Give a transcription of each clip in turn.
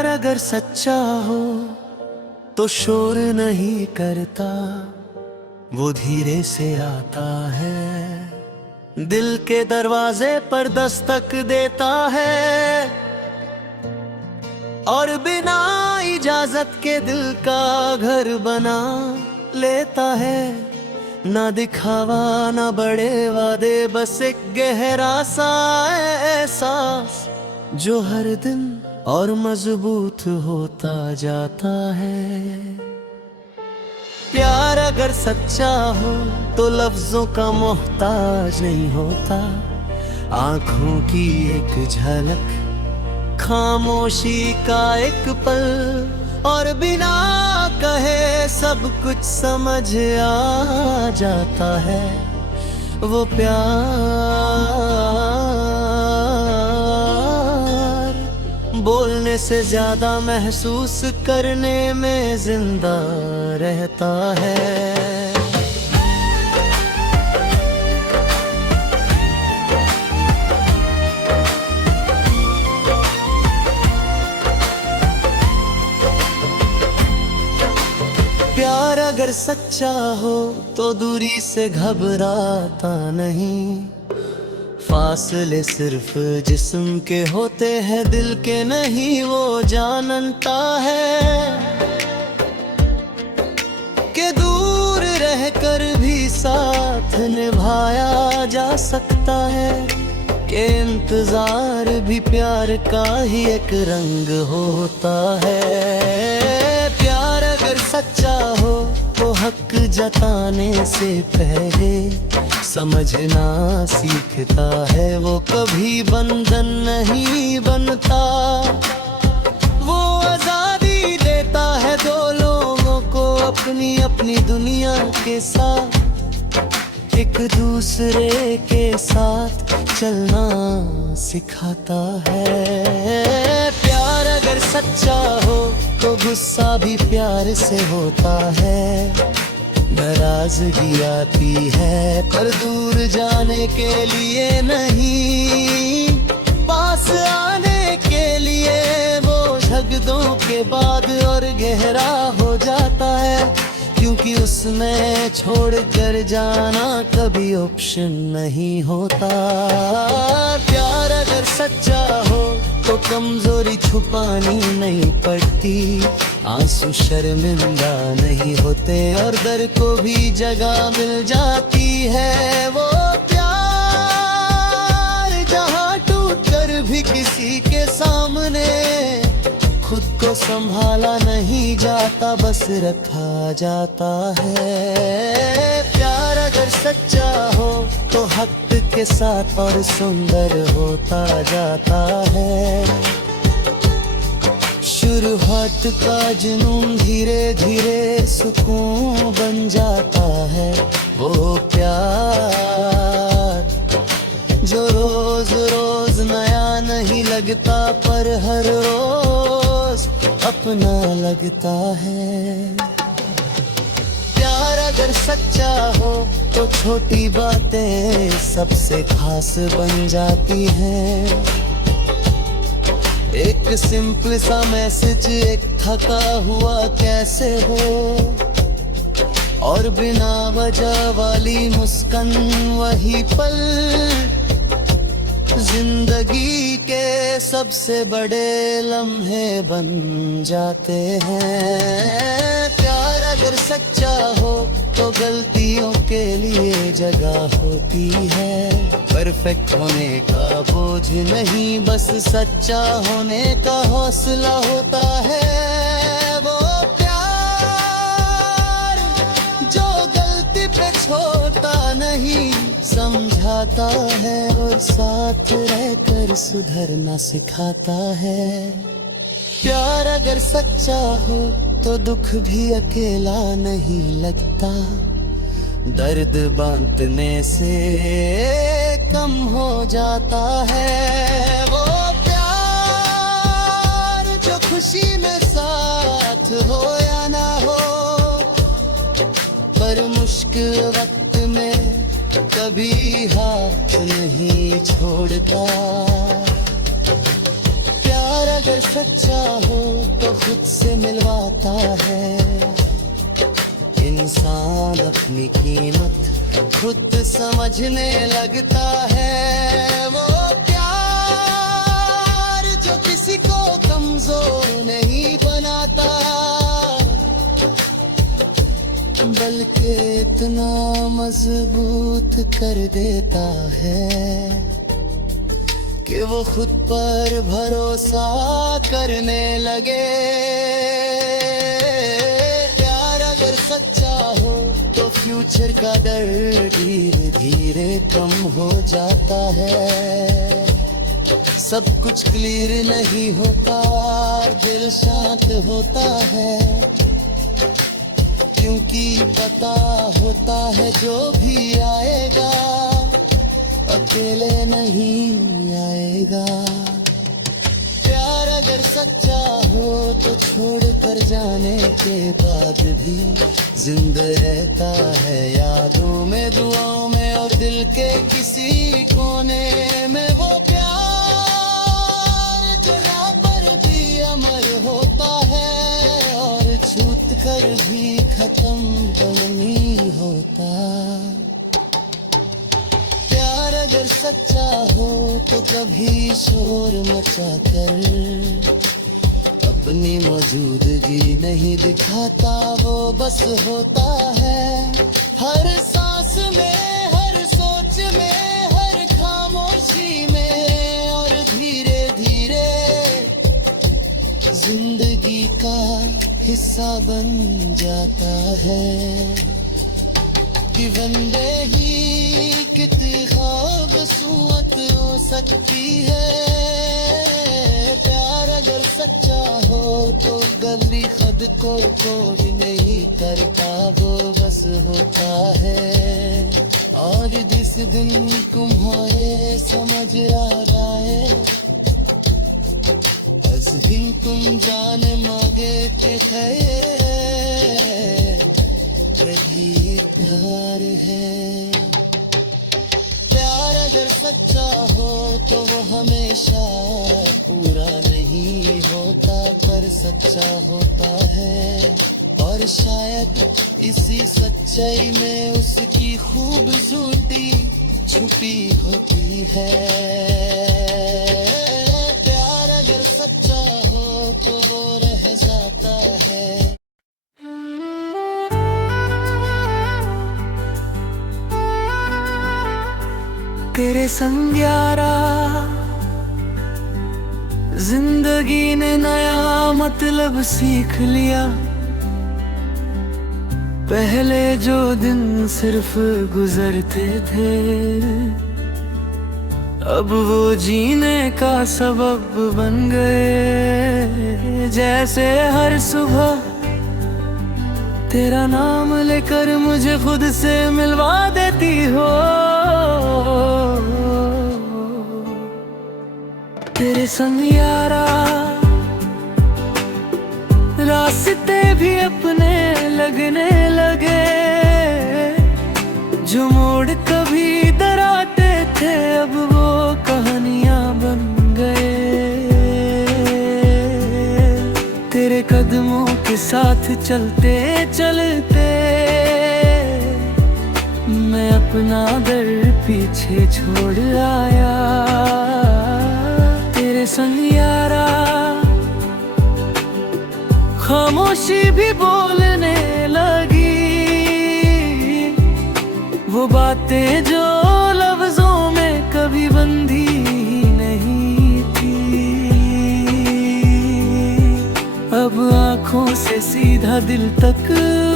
प्यार अगर सच्चा हो तो शोर नहीं करता, वो धीरे से आता है, दिल के दरवाजे पर दस्तक देता है और बिना इजाजत के दिल का घर बना लेता है। ना दिखावा ना बड़े वादे, बस एक गहरा सा एहसास जो हर दिन और मजबूत होता जाता है। प्यार अगर सच्चा हो तो लफ्जों का मोहताज नहीं होता, आंखों की एक झलक, खामोशी का एक पल और बिना कहे सब कुछ समझ आ जाता है। वो प्यार बोलने से ज्यादा महसूस करने में जिंदा रहता है। प्यार अगर सच्चा हो तो दूरी से घबराता नहीं, फासले सिर्फ जिस्म के होते हैं दिल के नहीं। वो जानता है कि दूर रहकर भी साथ निभाया जा सकता है, कि इंतजार भी प्यार का ही एक रंग होता है। प्यार अगर सच्चा हो तो हक जताने से पहले समझना सीखता है, वो कभी बंधन नहीं बनता। वो आजादी देता है दो लोगों को अपनी अपनी दुनिया के साथ, एक दूसरे के साथ चलना सिखाता है। प्यार अगर सच्चा हो तो गुस्सा भी प्यार से होता है, नाराजगी आती है पर दूर जाने के लिए नहीं, पास आने के लिए। वो झगड़ों के बाद और गहरा हो जाता है, क्योंकि उसमें छोड़कर जाना कभी ऑप्शन नहीं होता। प्यार अगर सच्चा हो तो कमजोरी छुपानी नहीं पड़ती, आंसू शर्मिंदा नहीं होते और दर्द को भी जगह मिल जाती है। वो प्यार जहाँ टूट कर भी किसी के सामने खुद को संभाला नहीं जाता, बस रखा जाता है। प्यार अगर सच्चा हो तो हक के साथ और सुंदर होता जाता है। शुरुआत का जुनून धीरे धीरे सुकून बन जाता है। वो प्यार जो रोज रोज नया नहीं लगता, पर हर रोज अपना लगता है। प्यार अगर सच्चा हो तो छोटी बातें सबसे खास बन जाती हैं, एक सिंपल सा मैसेज एक थका हुआ कैसे हो, और बिना वजह वाली मुस्कान वही पल जिंदगी के सबसे बड़े लम्हे बन जाते हैं। प्यार अगर सच्चा हो तो गलतियों के लिए जगह होती है, परफेक्ट होने का बोझ नहीं, बस सच्चा होने का हौसला होता है। वो प्यार जो गलती पे छोड़ता नहीं, समझाता है और साथ रहकर सुधरना सिखाता है। प्यार अगर सच्चा हो तो दुख भी अकेला नहीं लगता, दर्द बांटने से कम हो जाता है। वो प्यार जो खुशी में साथ हो या ना हो, पर मुश्किल वक्त में कभी हाथ नहीं छोड़ता। प्यार अगर सच्चा हो तो खुद से मिलवाता है। इंसान अपनी कीमत खुद समझने लगता है। वो प्यार जो किसी को कमजोर नहीं बनाता, बल्कि इतना मजबूत कर देता है कि वो खुद पर भरोसा करने लगे। प्यार अगर सच्चा हो तो फ्यूचर का डर धीरे धीरे कम हो जाता है। सब कुछ क्लियर नहीं होता, दिल शांत होता है, क्योंकि पता होता है जो भी आएगा अकेले नहीं आएगा। प्यार अगर सच्चा हो तो छोड़ कर जाने के बाद भी जिंदा रहता है, यादों में, दुआओं में और दिल के किसी कोने में। वो प्यार जरा पर भी अमर होता है और छूट कर भी खत्म तो नहीं होता। प्यार अगर सच्चा हो तो कभी शोर मचा कर अपनी मौजूदगी नहीं दिखाता, वो बस होता है हर सांस में, हर सोच में, हर खामोशी में, और धीरे धीरे जिंदगी का हिस्सा बन जाता है। कि वंदे ही कितनी खूबसूरत हो सकती है। प्यार अगर सच्चा हो तो गली खुद को कोई नहीं करता, वो बस होता है। और जिस दिन तुम्हारे समझ आ जाए, उस दिन तुम जान मांगे थे कभी प्यार है। प्यार अगर सच्चा हो तो वो हमेशा पूरा नहीं होता, पर सच्चा होता है। और शायद इसी सच्चाई में उसकी खूबसूरती छुपी होती है। प्यार अगर सच्चा हो तो वो रह जाता है। तेरे संग यारा जिंदगी ने नया मतलब सीख लिया। पहले जो दिन सिर्फ गुजरते थे, अब वो जीने का सबब बन गए। जैसे हर सुबह तेरा नाम लेकर मुझे खुद से मिलवा देती हो। तेरे संग यारा रास्ते भी अपने लगने लगे। जो मोड़ कभी डराते थे, अब वो कहानियां बन गए। तेरे कदमों के साथ चलते चलते मैं अपना दर पीछे छोड़ आया। तेरे संग यारा खामोशी भी बोलने लगी। वो बातें जो लफ्जों में कभी बंधी नहीं थी, अब आँखों से सीधा दिल तक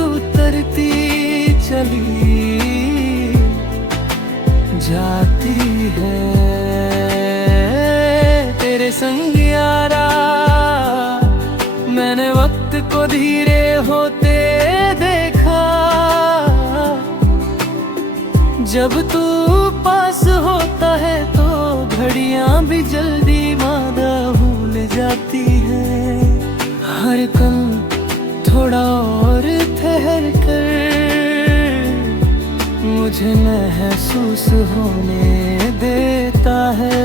उतरती चली जाती है। तेरे संग यारा मैंने वक्त को धीरे होते देखा। जब तू पास होता है तो घड़ियां भी जल्दी मादा भूल जाती है। हर कल थोड़ा और ठहर कर मुझे महसूस होने देता है।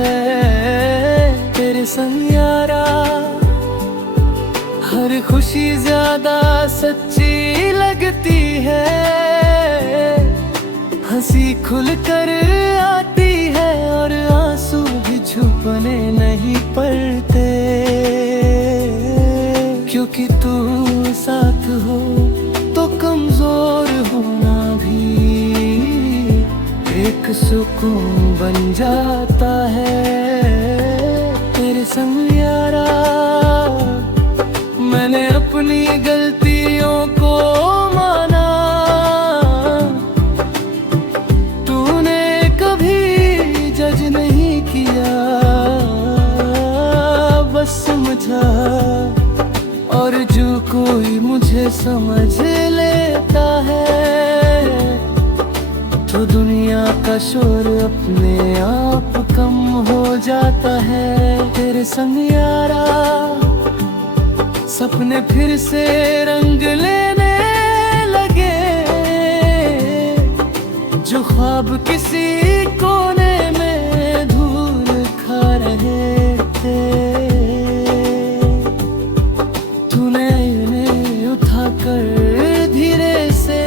तेरे संग यारा हर खुशी ज्यादा सच्ची लगती है, हंसी खुलकर आती है और आंसू भी छुपने नहीं पड़ते, क्योंकि तू साथ हो तो कमजोर होना भी एक सुकून बन जाता है। तेरे संग यारा मैंने अपनी गलतियों को माना, तूने कभी जज नहीं किया, बस समझा। और जो कोई मुझे समझ लेता है तो दुनिया का शोर अपने आप कम हो जाता है। तेरे संग यारा सपने फिर से रंग लेने लगे, जो ख्वाब किसी कोने में धूल खा रहे थे, तूने इन्हें उठाकर धीरे से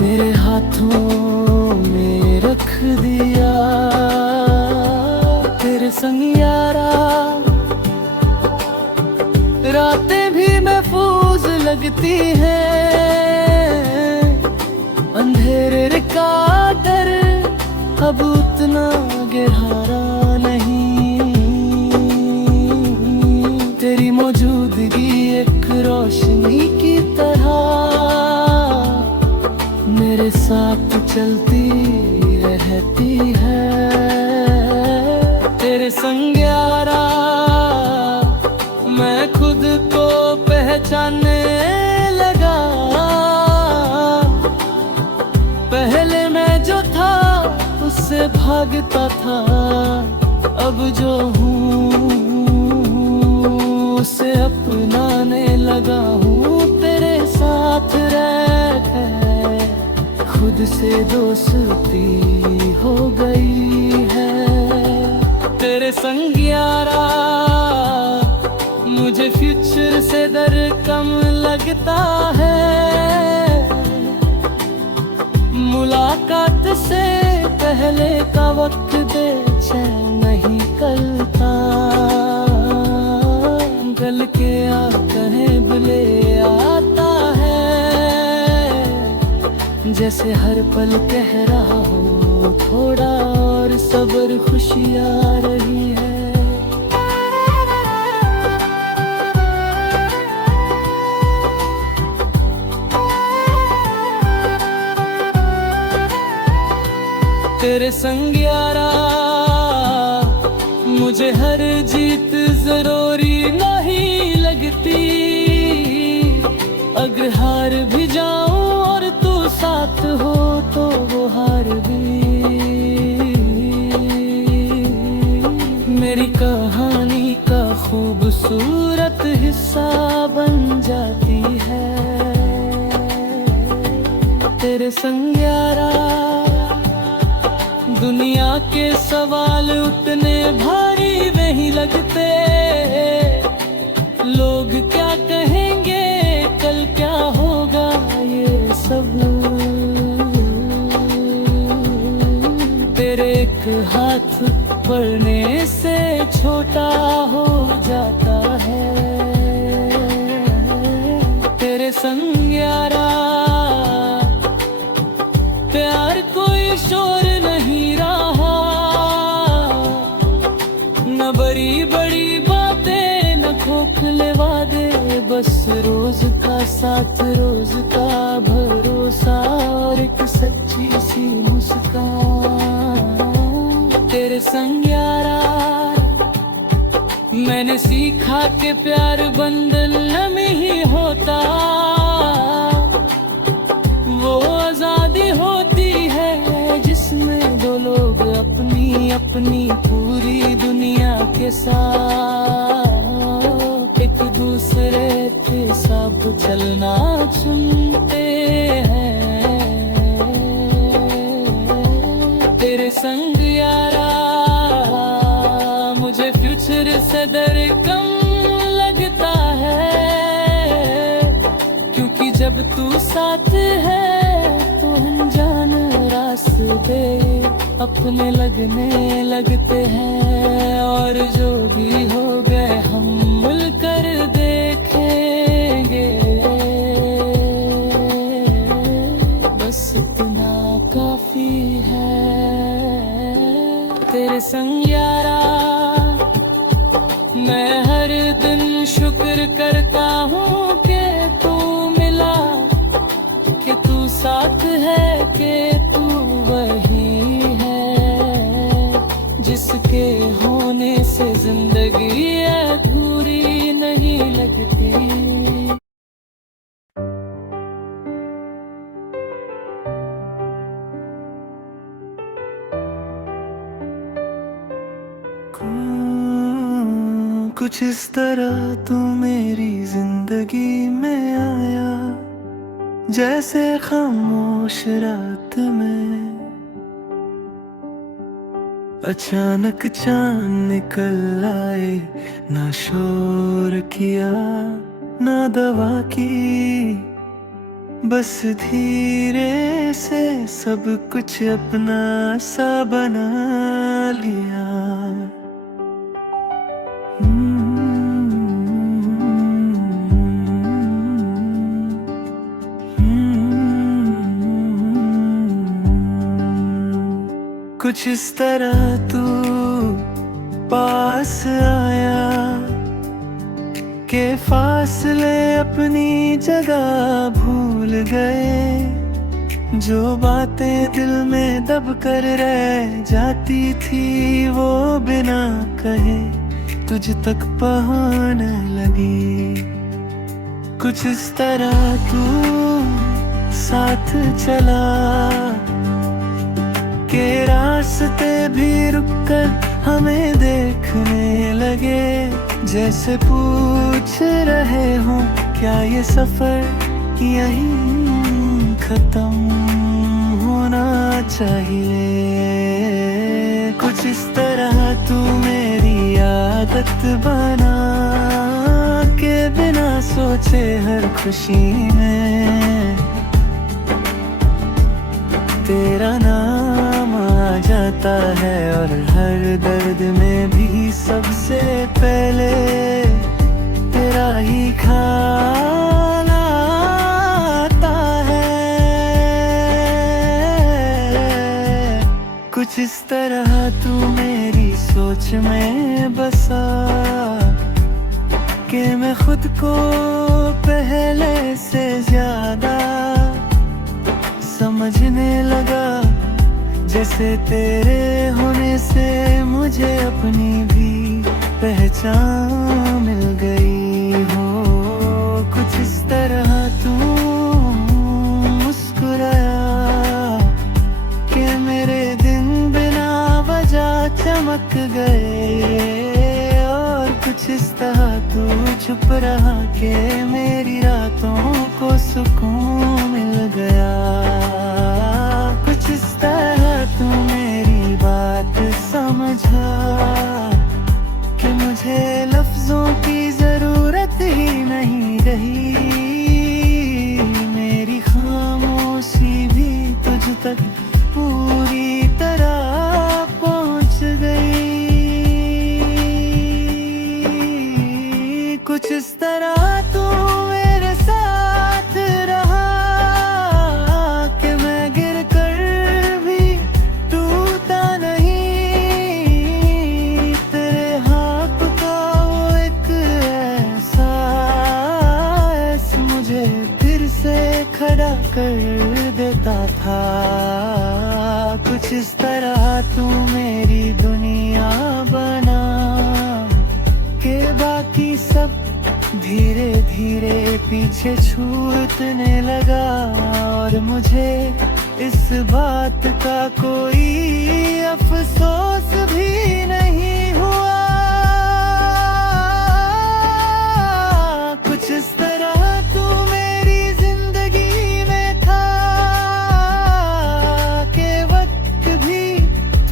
मेरे हाथों में रख दिया। तेरे संग यारा रातें भी महफूज लगती हैं, अंधेरे का डर अब उतना गहरा नहीं, तेरी मौजूदगी एक रोशनी की तरह मेरे साथ चलती रहती है। तेरे संग यारा मैं खुद को पहचानने लगा, पहले मैं जो था उससे भागता था, अब जो हूँ उसे अपनाने लगा हूँ। तेरे साथ रह खुद से दोस्ती हो गई है। तेरे संग यारा मुझे फ्यूचर से डर कम लगता है, मुलाकात से पहले का वक्त बेचैन नहीं करता, गल के आ कहें बुले आता है, जैसे हर पल कह रहा हो थोड़ा और सब्र खुशी आ रही है। तेरे संग यारा मुझे हर जीत जरूरी नहीं लगती, अगर हार भी जाऊं और तू साथ हो तो वो हार भी मेरी कहानी का खूबसूरत हिस्सा बन जाती है। तेरे संग यारा दुनिया के सवाल उतने भारी नहीं लगते, लोग क्या कहेंगे कल क्या होगा ये सब तेरे एक हाथ पढ़ने से छोटा हो जाता है। तेरे संग यारा प्यार कोई शोर नहीं रहा, न बड़ी बड़ी बातें न खोखले वादे, बस रोज का साथ रोज का भरोसा और एक सच्ची सी मुस्कान। तेरे संग यारा मैंने सीखा कि प्यार बंधन में ही होता, वो आजादी होती है जिसमें दो लोग अपनी अपनी पूरी दुनिया के साथ एक दूसरे के साथ चलना चुनते हैं। तेरे संग यारा मुझे फ्यूचर से डर कम लग जब तू साथ है तो अनजान रास्ते अपने लगने लगते हैं, और जो भी हो गए हम मिलकर देखेंगे। बस इतना काफी है तेरे संग यारा। मैं हर दिन शुक्र करता हूँ कि तू मिला, कि तू साथ है, कि तू वही है जिसके होने से जिंदगी अधूरी नहीं लगती। कुछ इस तरह तू मेरी जिंदगी में आया, जैसे खामोश रात में अचानक चांद निकल आए। ना शोर किया ना दवा की, बस धीरे से सब कुछ अपना सा बना लिया। कुछ इस तरह तू पास आया के फासले अपनी जगह भूल गए। जो बातें दिल में दब कर रह जाती थी वो बिना कहे तुझ तक पहुंचने लगी। कुछ इस तरह तू साथ चला के रास्ते भी रुककर हमें देखने लगे, जैसे पूछ रहे हो क्या ये सफर यहीं खत्म होना चाहिए। कुछ इस तरह तू मेरी आदत बना के बिना सोचे हर खुशी में तेरा नाम आ जाता है, और हर दर्द में भी सबसे पहले तेरा ही ख्याल आता है। कुछ इस तरह तू मेरी सोच में बसा कि मैं खुद को पहले से ज्यादा समझने लगा, जैसे तेरे होने से मुझे अपनी भी पहचान मिल गई हो। कुछ इस तरह तू मुस्कुराया कि मेरे दिन बिना वजह चमक गए, और कुछ इस तरह तू चुप रहा कि मेरी रातों को सुकून मिल गया। कुछ इस तरह तू मेरी बात समझा कि मुझे लफ्जों की जरूरत ही नहीं रही। मेरी खामोशी भी तुझ तक पूरी तरह पहुंच गई। कुछ इस तरह तू मेरे साथ रहा कि मैं गिर कर भी टूटा नहीं। तेरे हाथ का वो एक एहसास मुझे फिर से खड़ा कर देता था। कुछ इस तरह तू मेरी दुनिया बना के बाकी सब धीरे धीरे पीछे छूटने लगा, और मुझे इस बात का कोई अफसोस भी नहीं हुआ। कुछ इस तरह तू मेरी जिंदगी में था कि वक्त भी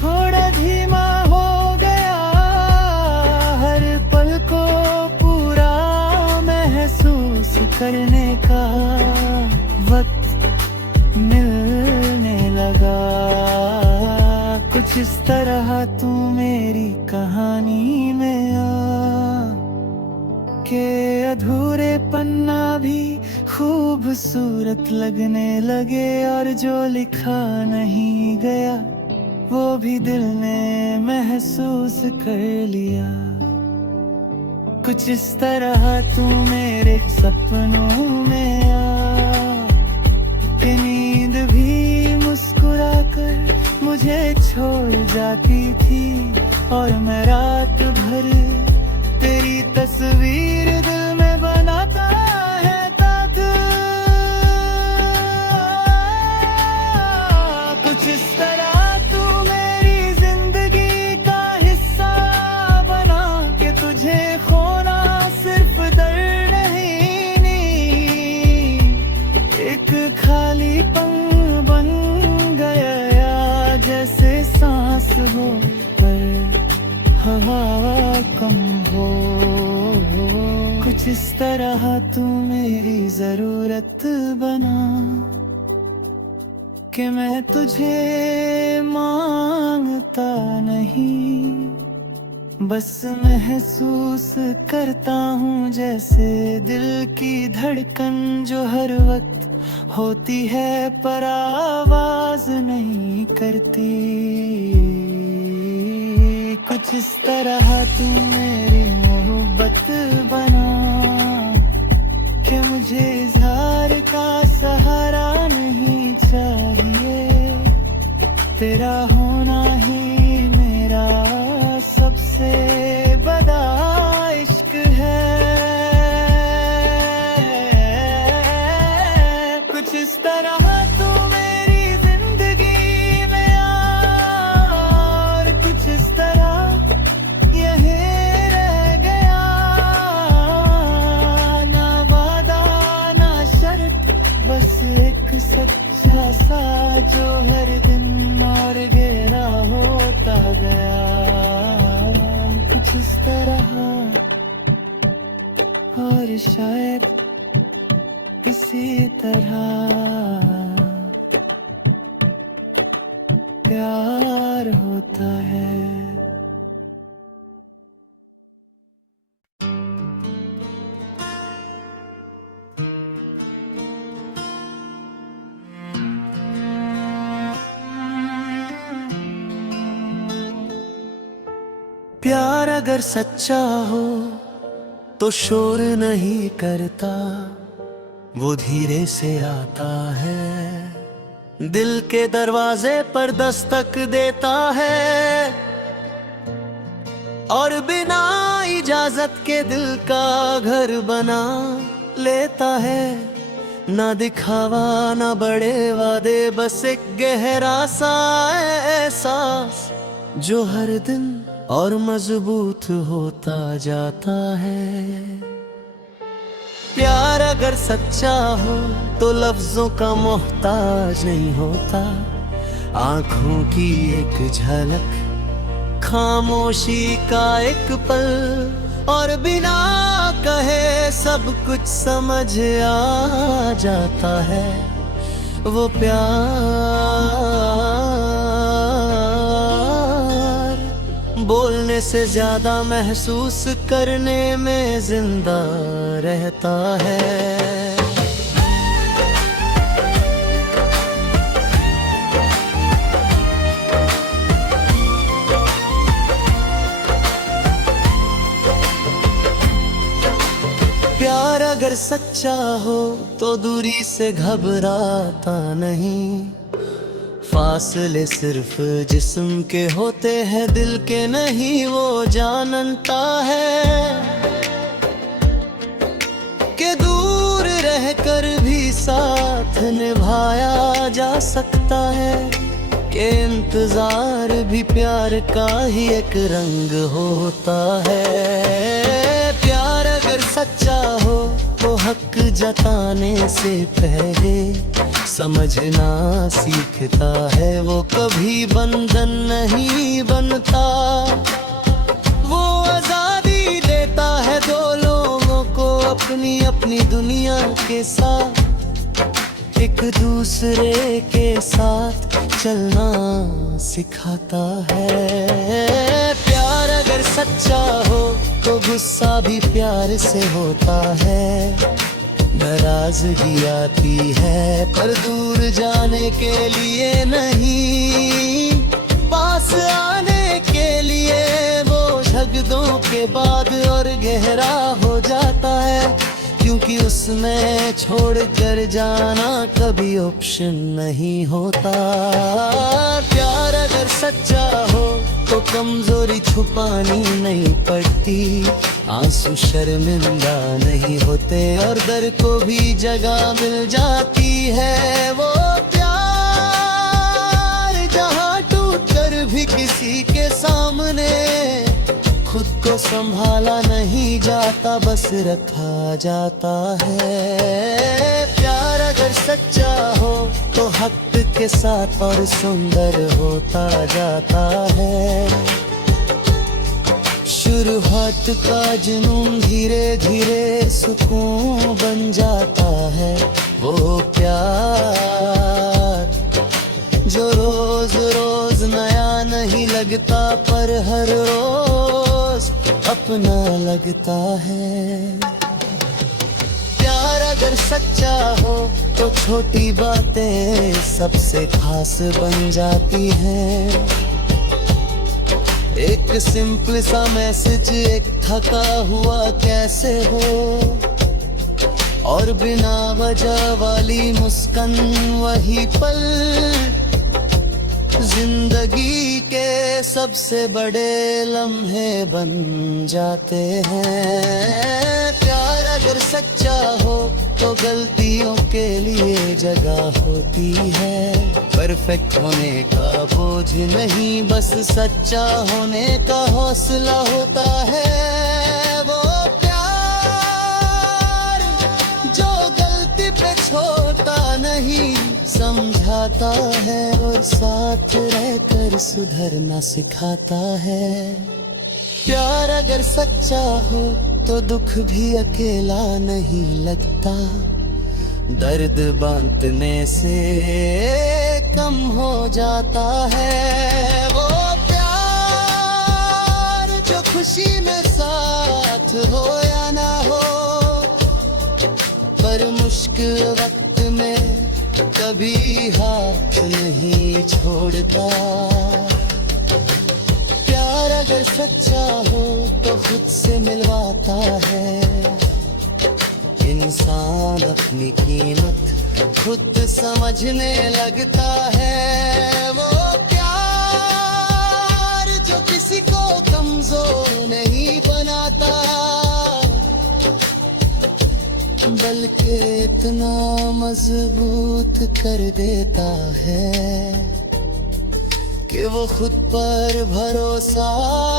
थोड़ा धीमा हो गया। हर पल को पूरा महसूस करने का वक्त मिलने लगा। कुछ इस तरह तू मेरी कहानी में आ के अधूरे पन्ना भी खूबसूरत लगने लगे, और जो लिखा नहीं गया वो भी दिल ने महसूस कर लिया। कुछ इस तरह तू मेरे सपनों में आ कि नींद भी मुस्कुरा कर मुझे छोड़ जाती थी, और मैं रात भर तेरी तस्वीर दिल में बनाता है ताकि कुछ इस तरह तू मेरी जिंदगी का हिस्सा बना के तुझे खोना सिर्फ दर्द नहीं, एक खालीपन बन गया जैसे सांस हो पर हवा कम हो। कुछ इस तरह तू मेरी जरूरत बना कि मैं तुझे मांगता नहीं, बस महसूस करता हूँ जैसे दिल की धड़कन जो हर वक्त होती है पर आवाज नहीं करती। कुछ इस तरह तू मेरी मोहब्बत बना कि मुझे इज़हार का सहारा नहीं चाहिए, तेरा होना ही मेरा सबसे बड़ा इश्क है। कुछ इस तरह तू मेरी जिंदगी में आ, और कुछ इस तरह यहीं रह गया, ना वादा ना शर्त, बस एक सच्चा सा जो हर दिन और गहरा होता गया। कुछ इस तरह और शायद इसी तरह प्यार होता है। प्यार अगर सच्चा हो तो शोर नहीं करता, वो धीरे से आता है, दिल के दरवाजे पर दस्तक देता है, और बिना इजाजत के दिल का घर बना लेता है। ना दिखावा ना बड़े वादे, बस एक गहरा सा एहसास जो हर दिन और मजबूत होता जाता है। प्यार अगर सच्चा हो तो लफ्जों का मोहताज नहीं होता, आंखों की एक झलक, खामोशी का एक पल, और बिना कहे सब कुछ समझ आ जाता है। वो प्यार बोलने से ज्यादा महसूस करने में जिंदा रहता है। प्यार अगर सच्चा हो तो दूरी से घबराता नहीं, फासले सिर्फ जिस्म के होते हैं दिल के नहीं, वो जानता है कि दूर रहकर भी साथ निभाया जा सकता है, कि इंतजार भी प्यार का ही एक रंग होता है। प्यार अगर सच्चा हो तो हक जताने से पहले समझना सीखता है, वो कभी बंधन नहीं बनता, वो आजादी देता है दो लोगों को अपनी अपनी दुनिया के साथ एक दूसरे के साथ चलना सिखाता है। प्यार अगर सच्चा हो तो गुस्सा भी प्यार से होता है। नाराजगी आती है पर दूर जाने के लिए नहीं, पास आने के लिए। वो झगड़ों के बाद और गहरा हो जाता है, क्योंकि उसमें छोड़ कर जाना कभी ऑप्शन नहीं होता। प्यार अगर सच्चा हो तो कमजोरी छुपानी नहीं पड़ती, आंसू शर्मिंदा नहीं होते और दर्द को भी जगह मिल जाती है। वो प्यार जहाँ टूट कर भी किसी के सामने खुद को संभाला नहीं जाता, बस रखा जाता है। प्यार अगर सच्चा हो तो हक के साथ और सुंदर होता जाता है। शुरुआत का जुनून धीरे धीरे सुकून बन जाता है। वो प्यार जो रोज रोज नया नहीं लगता, पर हर रोज अपना लगता है। प्यार अगर सच्चा हो तो छोटी बातें सबसे खास बन जाती हैं। एक सिंपल सा मैसेज, एक थका हुआ कैसे हो, और बिना वजह वाली मुस्कान, वही पल जिंदगी के सबसे बड़े लम्हे बन जाते हैं। प्यार अगर सच्चा हो तो गलतियों के लिए जगह होती है। परफेक्ट होने का बोझ नहीं, बस सच्चा होने का हौसला होता है। वो प्यार जो गलती पे छोड़ता नहीं, समझाता है और साथ रहकर सुधरना सिखाता है। प्यार अगर सच्चा हो तो दुख भी अकेला नहीं लगता, दर्द बांटने से कम हो जाता है। वो प्यार जो खुशी में साथ हो या ना हो, पर मुश्किल वक्त में कभी हाथ नहीं छोड़ता। प्यार अगर सच्चा हो तो खुद से मिलवाता है। इंसान अपनी कीमत खुद समझने लगता है। वो प्यार जो किसी को कमजोर नहीं बनाता, बल्कि इतना मजबूत कर देता है कि वो खुद पर भरोसा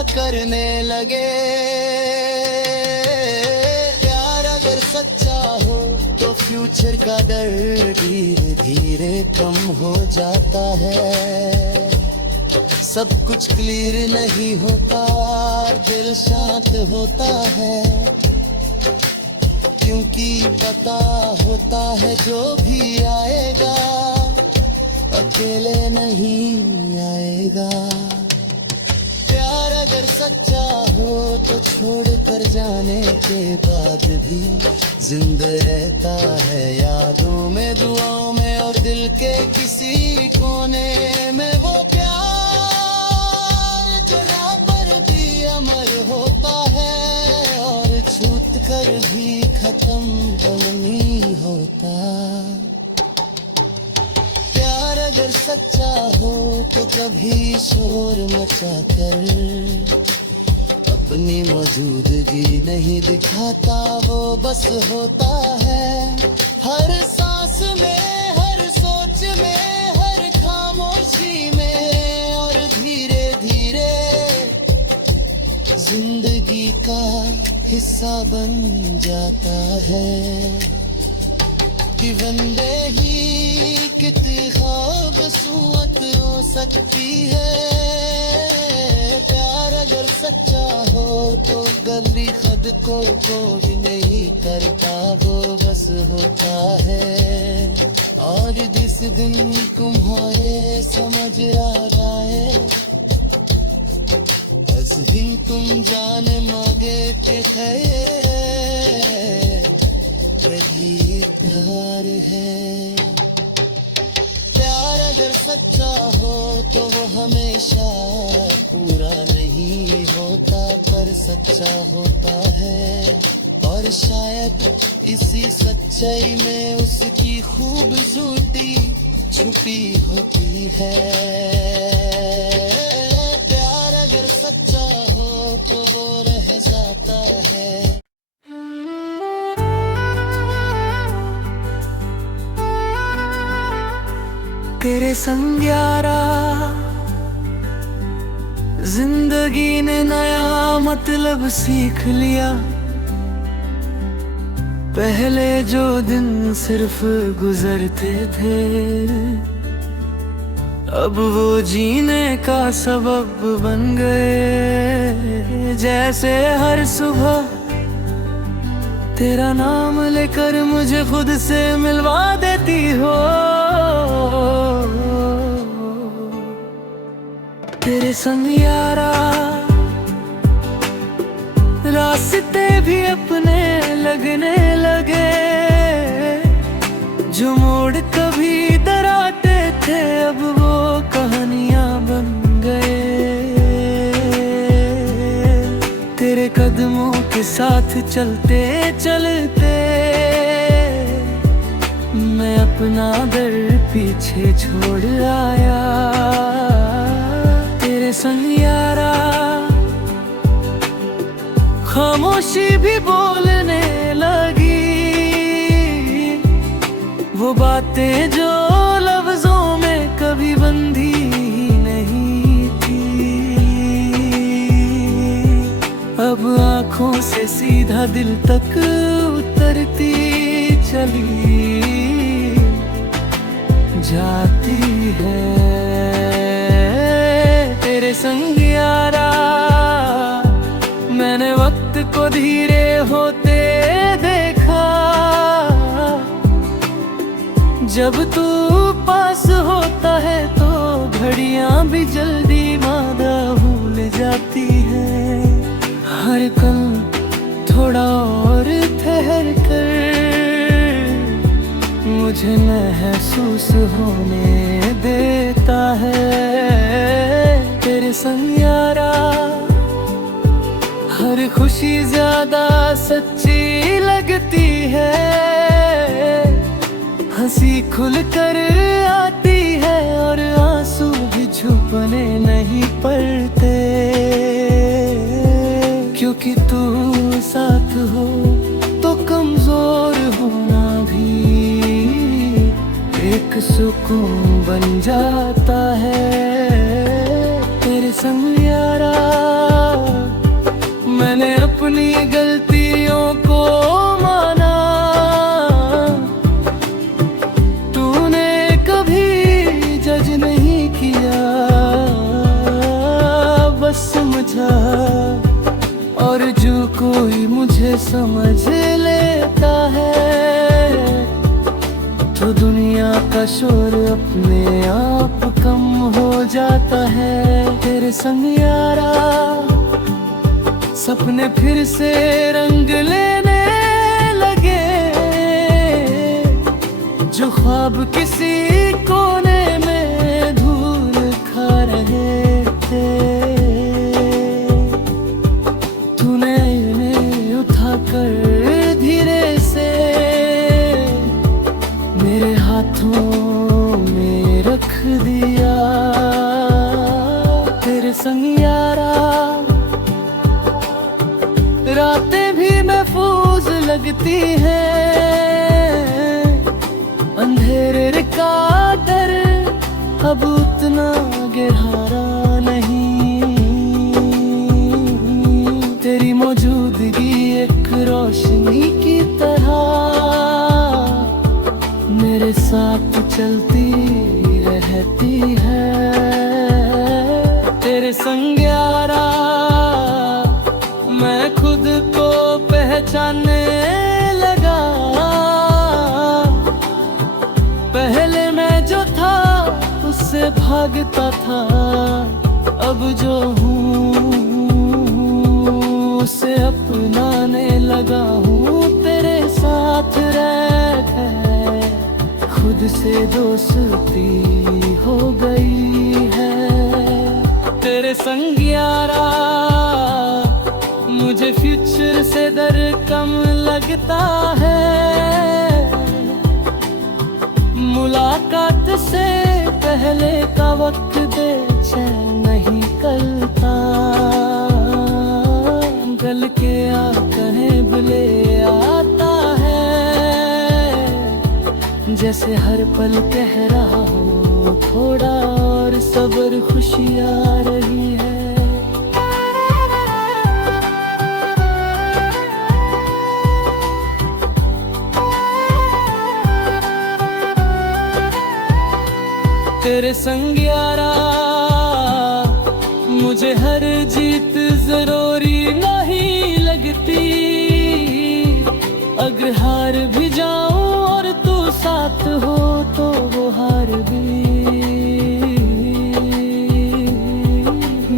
करने लगे। प्यार अगर सच्चा हो तो फ्यूचर का डर धीरे धीरे कम हो जाता है। सब कुछ क्लियर नहीं होता, दिल शांत होता है, क्योंकि पता होता है जो भी आएगा अकेले नहीं आएगा। प्यार अगर सच्चा हो तो छोड़ कर जाने के बाद भी जिंदा रहता है, यादों में, दुआओं में और दिल के किसी कोने में। वो प्यार जरा पर भी अमर होता है और छूट कर भी खत्म तो नहीं होता। प्यार अगर सच्चा हो तो कभी शोर मचा कर अपनी मौजूदगी नहीं दिखाता, वो बस होता है हर सांस में, हर सोच में, हर खामोशी में, और धीरे धीरे जिंदगी का हिस्सा बन जाता है। कि बंदे ही कितनी खूबसूरत हो सकती है। प्यार अगर सच्चा हो तो गली खुद को कोई नहीं करता, वो बस होता है। और जिस दिन तुम्हारे समझ आ जाए, बस भी तुम जाने मांगे के थे, वही प्यार है। प्यार अगर सच्चा हो तो वो हमेशा पूरा नहीं होता, पर सच्चा होता है। और शायद इसी सच्चाई में उसकी खूबसूरती छुपी होती है। प्यार अगर सच्चा हो तो वो रह जाता है। तेरे संग यारा जिंदगी ने नया मतलब सीख लिया। पहले जो दिन सिर्फ गुजरते थे, अब वो जीने का सबब बन गए। जैसे हर सुबह तेरा नाम लेकर मुझे खुद से मिलवा देती हो। तेरे संग यारा रास्ते भी अपने लगने लगे। जो मोड़ कभी डराते थे, अब वो कहानियां बन गए। तेरे कदमों के साथ चलते चलते मैं अपना दर पीछे छोड़ आया। तेरे संग यारा खामोशी भी बोलने लगी, वो बातें जो लफ्जों में कभी बंधी नहीं थी। अब आँखों से सीधा दिल तक उतरती चली जाती है। तेरे संग यारा मैंने वक्त को धीरे होते देखा। जब तू पास होता है तो घड़ियां भी जल्दी मादा भूल जाती है। हर पल थोड़ा और ठहर कर मुझे महसूस होने देता है। तेरे संग यारा हर खुशी ज्यादा सच्ची लगती है। हंसी खुलकर आती है और आंसू भी छुपने नहीं पड़ते। क्योंकि तू साथ हो तो कमजोर होना भी एक सुकून बन जाता है। तेरे संग यारा मैंने अपनी गलतियों को माना। तूने कभी जज नहीं किया, बस समझा। और जो कोई मुझे समझ लेता है तो दुनिया का शोर अपने आप कम हो जाता है। तेरे संग यारा सपने फिर से रंग लेने लगे। जो ख्वाब किसी कोने में धूल खा रहे थे, तूने इन्हें उठाकर धीरे से मेरे हाथों में रख दिया। तेरे संग यारा रातें भी महफूज लगती हैं। अंधेरे का डर अब उतना गहरा नहीं। तेरी मौजूदगी एक रोशनी की तरह मेरे साथ चलती रहती है। तेरे संग यारा मैं खुद को पहचानने लगा। पहले मैं जो था उससे भागता था, अब जो हूँ उसे अपनाने लगा हूँ। तेरे साथ रह कर खुद से दोस्ती हो गई है। तेरे संग यारा मुझे फ्यूचर से डर कम लगता है। मुलाकात से पहले का वक्त बेचैन नहीं करता। गल के आ कहें बुले आता है, जैसे हर पल कह रहा हो थोड़ा और सब्र खुशी आ रही है। तेरे संग यारा मुझे हर जीत जरूरी नहीं लगती। अगर हार भी जाऊं और तू साथ हो तो वो हार भी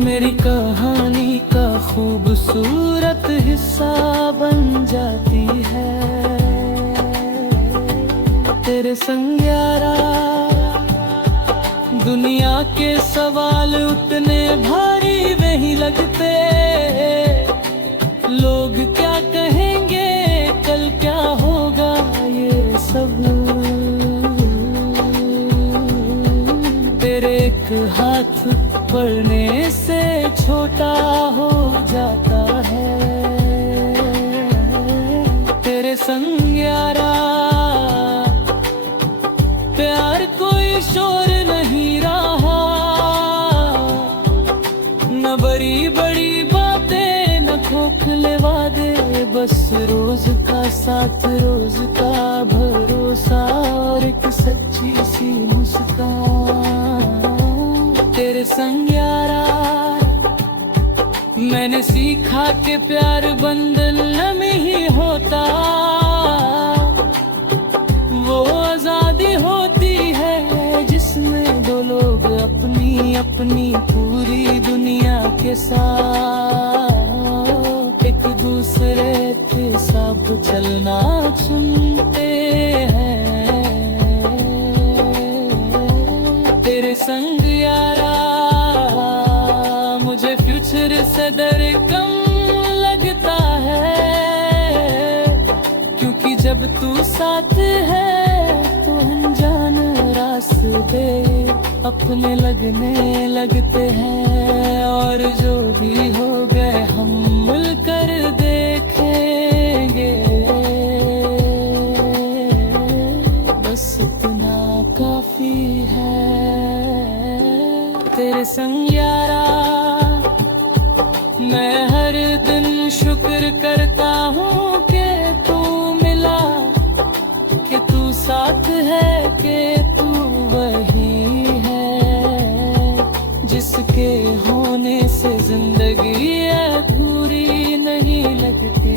मेरी कहानी का खूबसूरत हिस्सा बन जाती है। तेरे संग यारा दुनिया के सवाल उतने भारी नहीं लगते। लोग क्या कहेंगे कल क्या होगा ये सब तेरे एक हाथ पढ़ने से छोटा हो जाता है। तेरे संग यारा प्यार कोई शोर नहीं रहा, न बड़ी बड़ी बातें न खोखले वादे, बस रोज का साथ रोज का भरोसा और एक सच्ची सी मुस्कान। तेरे संग यारा मैंने सीखा कि प्यार बंधन में ही होता। वो आजादी होती है जिसमें दो लोग अपनी अपनी पूरी दुनिया के साथ एक दूसरे के साथ चलना चुनते हैं। तेरे संग यारा मुझे फ्यूचर से डर कम लगता है, क्योंकि जब तू साथ है तो अनजान रास्ते अपने लगने लगते हैं। और जो भी हो गए हम मिलकर देखेंगे, बस इतना काफी है। तेरे संग यारा मैं हर दिन शुक्र करता हूँ कि तू मिला, कि तू साथ है, कि तू वही है जिसके होने से जिंदगी अधूरी नहीं लगती।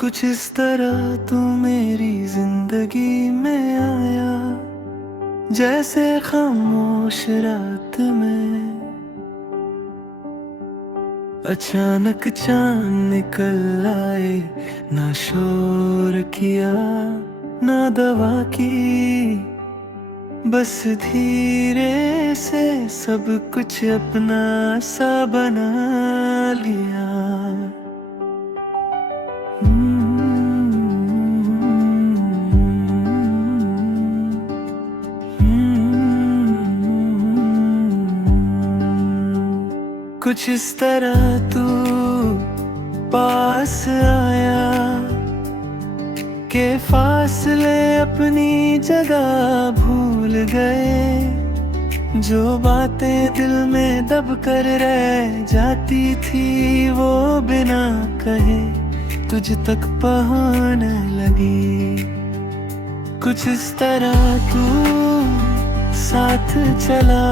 कुछ इस तरह तू मेरी जिंदगी में आया, जैसे खामोश रात में अचानक चांद निकल आए। ना शोर किया ना दवा की, बस धीरे से सब कुछ अपना सा बना लिया। कुछ इस तरह तू पास आया के फासले अपनी जगह भूल गए। जो बातें दिल में दब कर रह जाती थी वो बिना कहे तुझ तक पहुंचने लगी। कुछ इस तरह तू साथ चला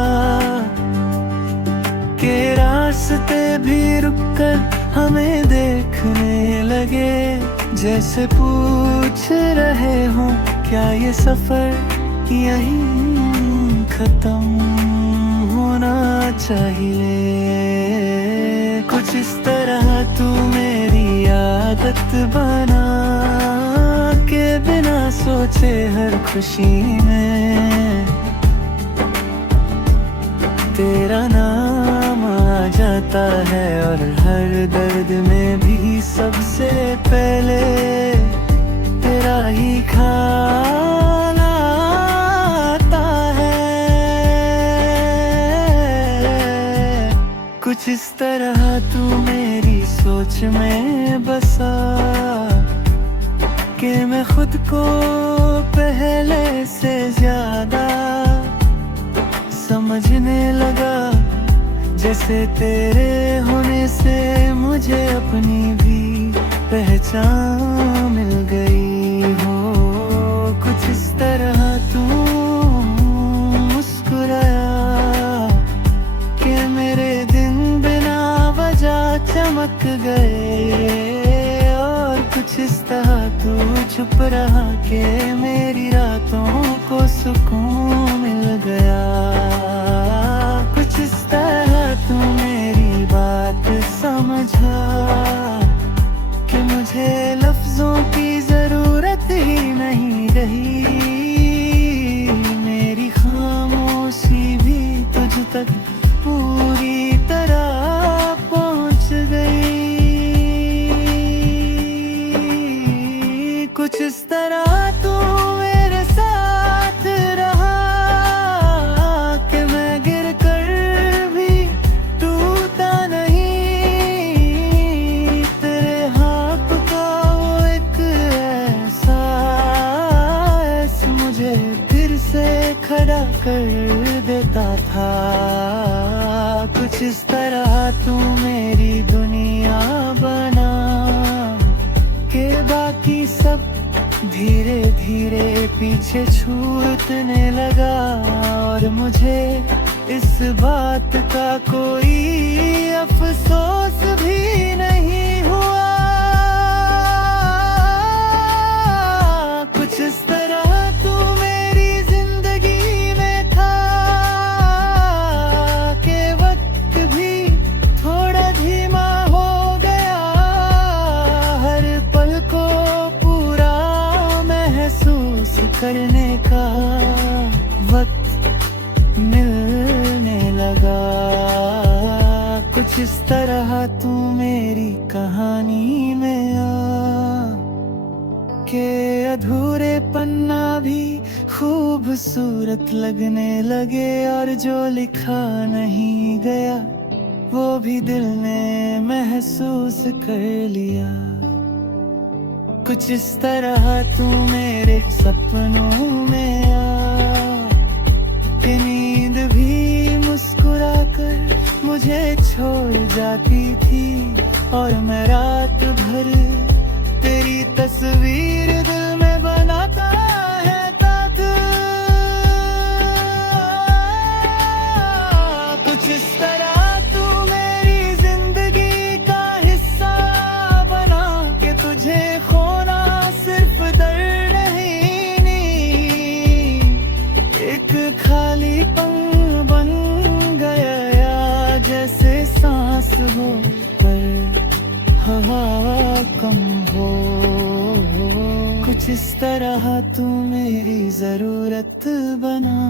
के रास्ते भी रुक कर हमें देखने लगे, जैसे पूछ रहे हो क्या ये सफर यहीं खत्म होना चाहिए। कुछ इस तरह तू मेरी आदत बना के बिना सोचे हर खुशी में तेरा नाम आ जाता है, और हर दर्द में भी सबसे पहले तेरा ही ख्याल आता है। कुछ इस तरह तू मेरी सोच में बसा कि मैं खुद को पहले से ज्यादा समझने लगा, जैसे तेरे होने से मुझे अपनी भी पहचान मिल गई हो। कुछ इस तरह तू मुस्कुराया कि मेरे दिन बिना वजह चमक गए, और कुछ इस तरह तू चुप रहा कि मेरी रातों को सुकून मिल गया। कुछ इस तरह तू मेरी बात समझा कि मुझे लफ्जों की जरूरत ही नहीं रही, मेरी खामोशी भी तुझ तक पूरी तरह पहुंच गई। कुछ इस तरह तू मेरे साथ रहा कि मैं गिर कर भी टूटा नहीं, तेरे हाथ का वो एक एहसास मुझे फिर से खड़ा कर देता था। कुछ इस तरह तू मेरी दुनिया बना के बाकी सब धीरे धीरे पीछे छूटने लगा, और मुझे इस बात का कोई अफसोस भी नहीं हुआ। कुछ इस तरह तू मेरी जिंदगी में था कि वक्त भी थोड़ा धीमा हो गया, हर पल को पूरा महसूस करने का वक्त मिलने लगा। कुछ इस तरह तू मेरी कहानी में आ के अधूरे पन्ना भी खूबसूरत लगने लगे, और जो लिखा नहीं गया वो भी दिल ने महसूस कर लिया। कुछ इस तरह तू मेरे सपनों में आ कि नींद भी मुस्कुरा कर मुझे छोड़ जाती थी, और मैं रात भर तेरी तस्वीर दिल में बनाता रहता था। कुछ इस तरह तू मेरी जिंदगी का हिस्सा बना कि तुझे खोना सिर्फ दर्द नहीं, एक खालीपन बन गया, जैसे सांस हो पर हवा कम हो। कुछ इस तरह तू मेरी जरूरत बना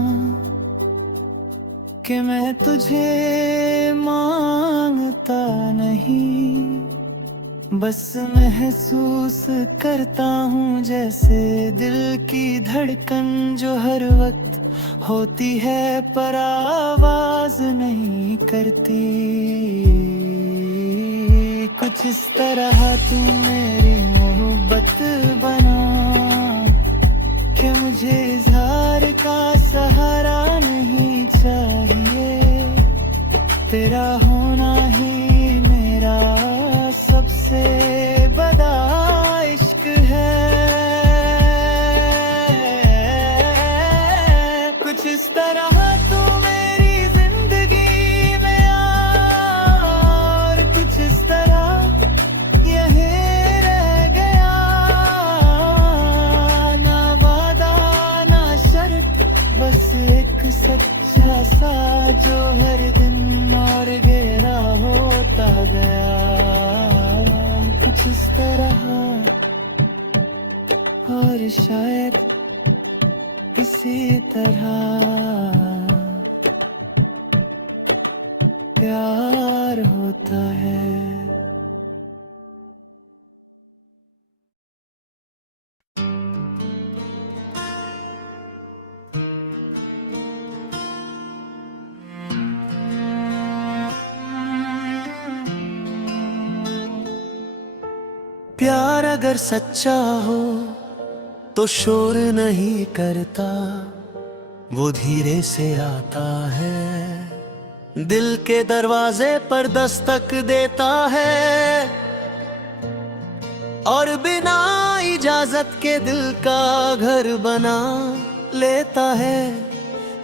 कि मैं तुझे मांगता नहीं, बस महसूस करता हूँ जैसे दिल की धड़कन जो हर वक्त होती है पर आवाज नहीं करती। कुछ इस तरह तू मेरी मोहब्बत बना कि मुझे इज़हार का सहारा नहीं चाहिए। तेरा होना ही मेरा सबसे बड़ा इश्क है। कुछ इस तरह तू मेरी जिंदगी में और कुछ इस तरह यहीं रह गया। ना वादा ना शर्त, बस एक सच्चा सा जो हर दिन और गहरा होता गया। कुछ इस तरह और शायद इसी तरह प्यार होता है। प्यार अगर सच्चा हो तो शोर नहीं करता, वो धीरे से आता है, दिल के दरवाजे पर दस्तक देता है और बिना इजाजत के दिल का घर बना लेता है।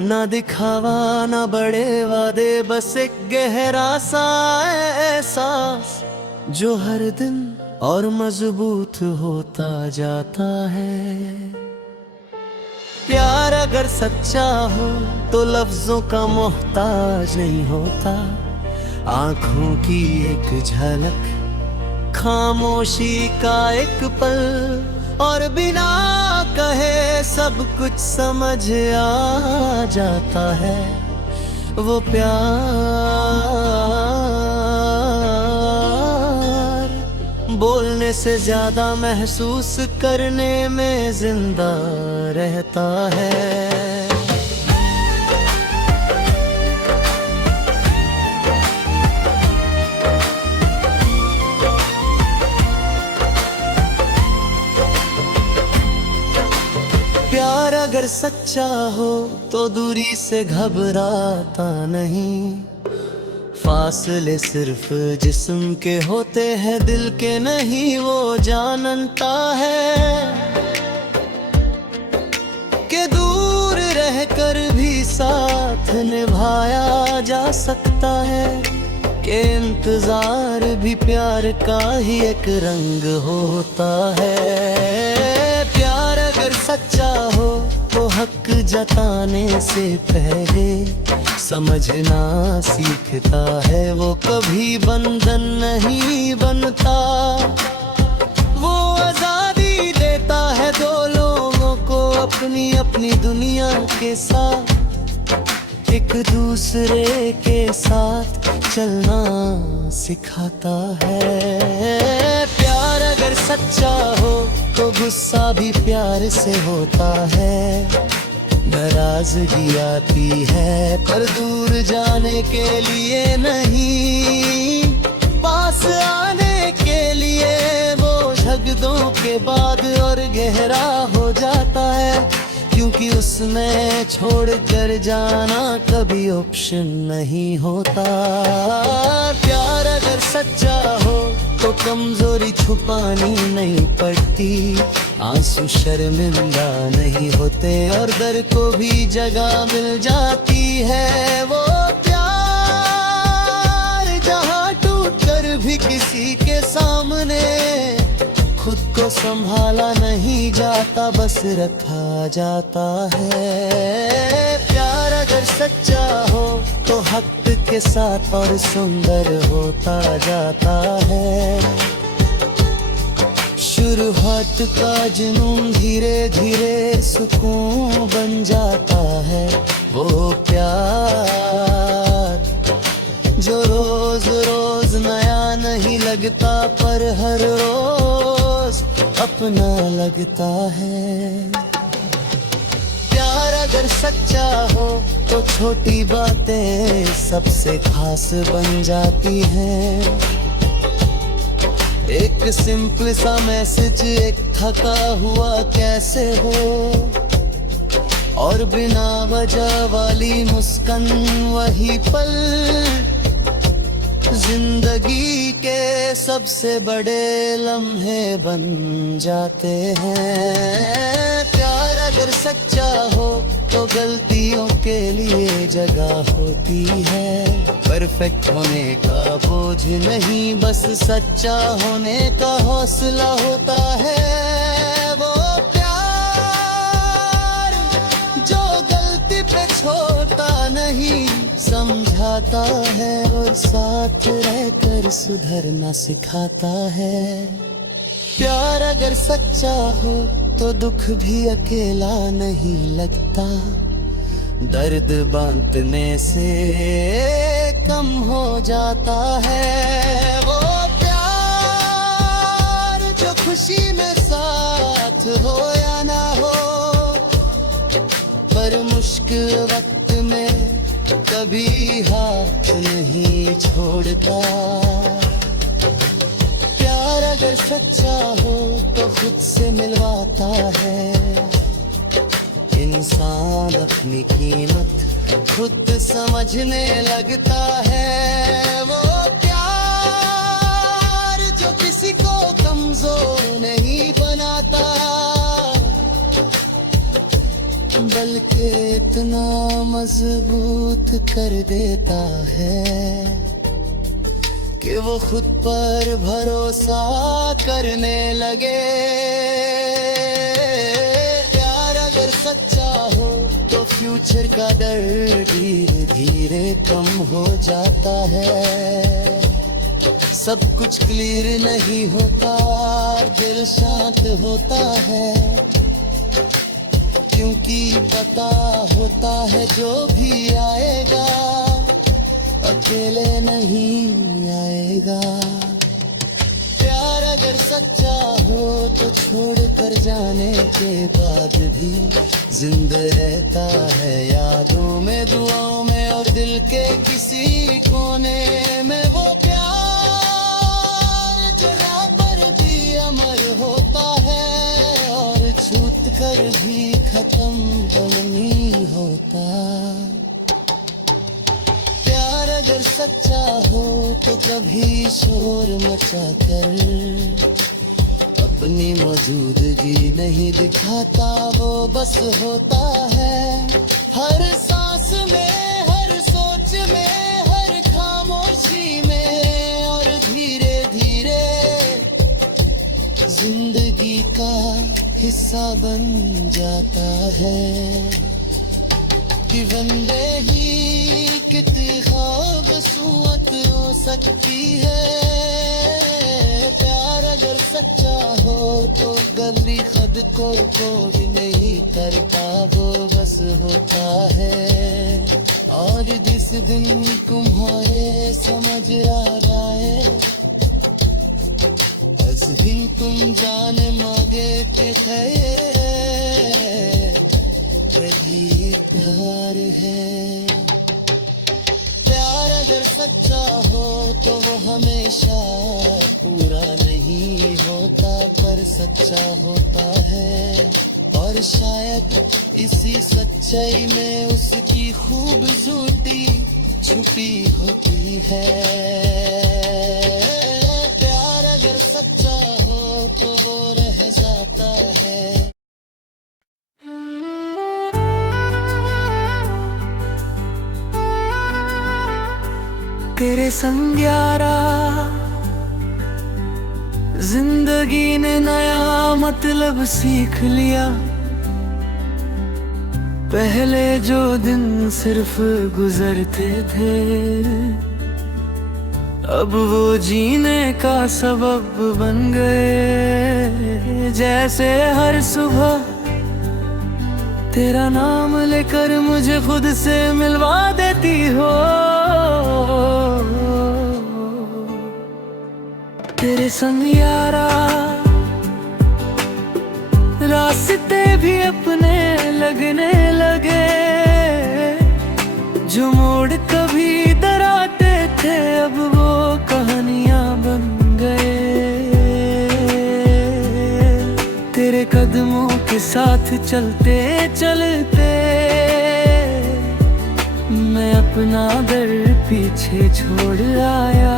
ना दिखावा ना बड़े वादे, बस एक गहरा सा एहसास जो हर दिन और मजबूत होता जाता है। प्यार अगर सच्चा हो तो लफ्जों का मोहताज नहीं होता, आंखों की एक झलक, खामोशी का एक पल और बिना कहे सब कुछ समझ आ जाता है। वो प्यार बोलने से ज्यादा महसूस करने में जिंदा रहता है। प्यार अगर सच्चा हो तो दूरी से घबराता नहीं, फासले सिर्फ जिस्म के होते हैं दिल के नहीं। वो जानता है कि दूर रहकर भी साथ निभाया जा सकता है, कि इंतजार भी प्यार का ही एक रंग होता है। प्यार अगर सच्चा हो तो हक जताने से पहले समझना सीखता है, वो कभी बंधन नहीं बनता। वो आजादी देता है दो लोगों को अपनी अपनी दुनिया के साथ, एक दूसरे के साथ चलना सिखाता है। प्यार अगर सच्चा हो तो गुस्सा भी प्यार से होता है, नाराजगी आती है पर दूर जाने के लिए नहीं, पास आने के लिए। वो झगड़ों के बाद और गहरा हो जाता है, क्योंकि उसमें छोड़कर जाना कभी ऑप्शन नहीं होता। प्यार अगर सच्चा हो तो कमजोरी छुपानी नहीं पड़ती, आंसू शर्मिंदा नहीं होते और दर्द को भी जगह मिल जाती है। वो प्यार जहाँ टूट कर भी किसी के सामने खुद को संभाला नहीं जाता, बस रखा जाता है। प्यार अगर सच्चा हो तो हक के साथ और सुंदर होता जाता है। शुरुआत का जुनून धीरे धीरे सुकून बन जाता है। वो प्यार जो रोज रोज नया नहीं लगता, पर हर रोज अपना लगता है। प्यार अगर सच्चा हो तो छोटी बातें सबसे खास बन जाती हैं। एक सिंपल सा मैसेज, एक थका हुआ कैसे हो, और बिना वजह वाली मुस्कान, वही पल जिंदगी के सबसे बड़े लम्हे बन जाते हैं। प्यार अगर सच्चा हो तो गलतियों के लिए जगह होती है। परफेक्ट होने का बोझ नहीं, बस सच्चा होने का हौसला होता है। वो प्यार जो गलती पे छोड़ता नहीं, समझाता है और साथ रहकर सुधरना सिखाता है। प्यार अगर सच्चा हो तो दुख भी अकेला नहीं लगता। दर्द बांटने से कम हो जाता है। वो प्यार जो खुशी में साथ हो या ना हो, पर मुश्किल वक्त में कभी हाथ नहीं छोड़ता। प्यार अगर सच्चा हो तो खुद से मिलवाता है। इंसान अपनी कीमत खुद समझने लगता है। वो प्यार जो किसी को कमजोर नहीं बनाता, बल्कि इतना मजबूत कर देता है कि वो खुद पर भरोसा करने लगे। प्यार अगर सच्चा हो तो फ्यूचर का डर धीरे धीरे कम हो जाता है। सब कुछ क्लियर नहीं होता, दिल शांत होता है, क्योंकि पता होता है जो भी आएगा अकेले नहीं आएगा। प्यार अगर सच्चा हो तो छोड़ कर जाने के बाद भी जिंदा रहता है। यादों में, दुआओं में और दिल के किसी कोने में। वो प्यार जरा पर भी अमर होता है और छूट कर भी खत्म तो नहीं होता। प्यार अगर सच्चा हो तो कभी शोर मचा कर अपनी मौजूदगी नहीं दिखाता। वो बस होता है हर सांस में, हर सोच में, हर खामोशी में, और धीरे धीरे जिंदगी का हिस्सा बन जाता है। कि बंदे ही कितनी खूबसूरत हो सकती है। प्यार अगर सच्चा हो तो गली खुद को कोई नहीं करता, वो बस होता है। और जिस दिन तुम्हारे समझ आ जाए, उस दिन तुम जान मांगे थे वही प्यार है। प्यार अगर सच्चा हो तो वो हमेशा पूरा नहीं होता, पर सच्चा होता है। और शायद इसी सच्चाई में उसकी खूबसूरती छुपी होती है। प्यार अगर सच्चा हो तो वो रह जाता है। तेरे संग यारा जिंदगी ने नया मतलब सीख लिया। पहले जो दिन सिर्फ गुजरते थे, अब वो जीने का सबब बन गए। जैसे हर सुबह तेरा नाम लेकर मुझे खुद से मिलवा देती हो। तेरे संग यारा रास्ते भी अपने लगने लगे। जो मोड़ कभी डराते थे, अब वो कहानियां बन गए। तेरे कदमों के साथ चलते चलते मैं अपना दर पीछे छोड़ आया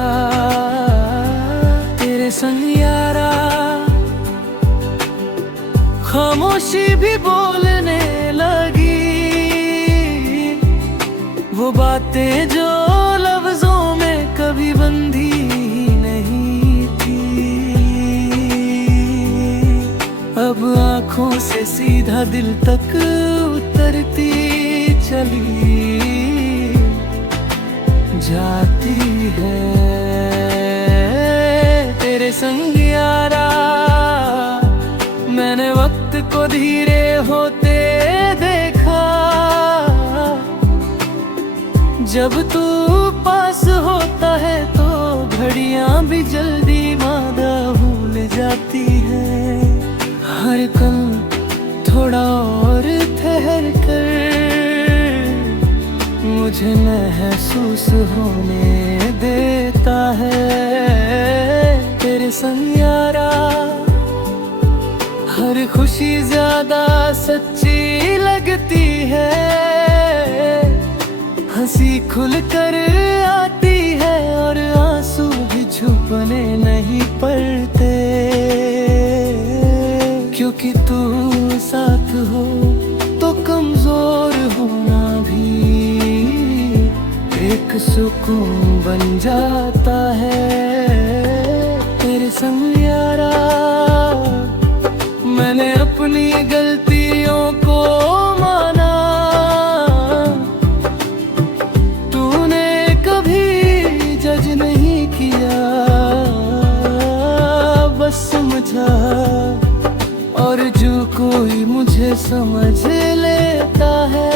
तेरे संग यारा। खामोशी भी बोलने लगी, वो बातें जो लफ्जों में कभी बंधी नहीं थी, अब आंखों से सीधा दिल तक उतरती चली जाती है तेरे संग यारा। मैंने वक्त को धीरे होते देखा, जब तू पास होता है तो घड़ियां भी जल्दी मादा भूल जाती है। हर पल थोड़ा और ठहर कर मुझे महसूस होने देता है तेरे संग यारा। हर खुशी ज्यादा सच्ची लगती है, हंसी खुलकर आती है और आंसू भी छुपने नहीं पड़ते, क्योंकि तू साथ हो तो कमजोर होना भी एक सुकून बन जाता है तेरे संग यारा। मैंने अपनी गलतियों को माना, तूने कभी जज नहीं किया, बस समझा। और जो कोई मुझे समझ लेता है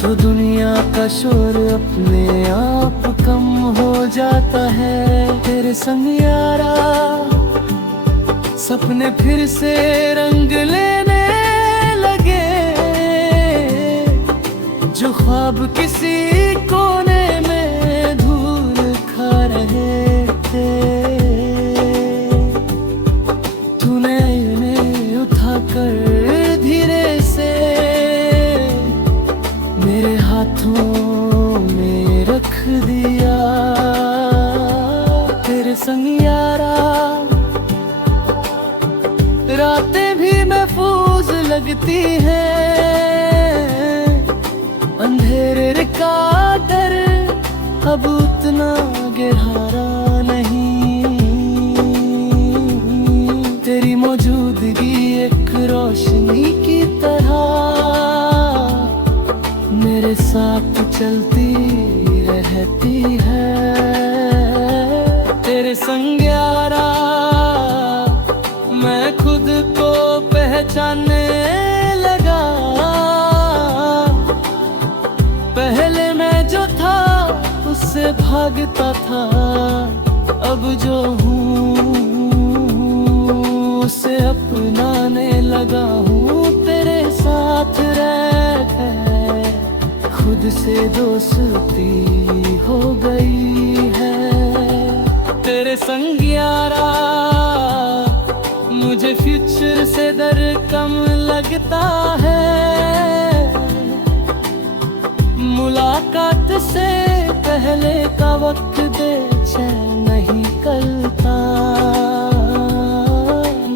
तो दुनिया का शोर अपने आप कम हो जाता है तेरे संग यारा। सपने फिर से रंग लेने लगे, जो ख्वाब किसी कोने में धूल खा रहे थे। तूने इन्हें उठाकर धीरे से मेरे हाथों में रख दिया तेरे संग यारा। रातें भी महफूज लगती हैं, अंधेरे का डर अब उतना गहरा नहीं। तेरी मौजूदगी एक रोशनी की तरह मेरे साथ चलती रहती है तेरे संग यारा। मैं खुद को पहचानने लगा, पहले मैं जो था उससे भागता था, अब जो हूँ उसे अपनाने लगा हूँ। तेरे साथ रह गए खुद से दोस्ती हो गई है तेरे संग यारा। मुझे फ्यूचर से डर कम लगता है, मुलाकात से पहले का वक्त बेचैन नहीं करता।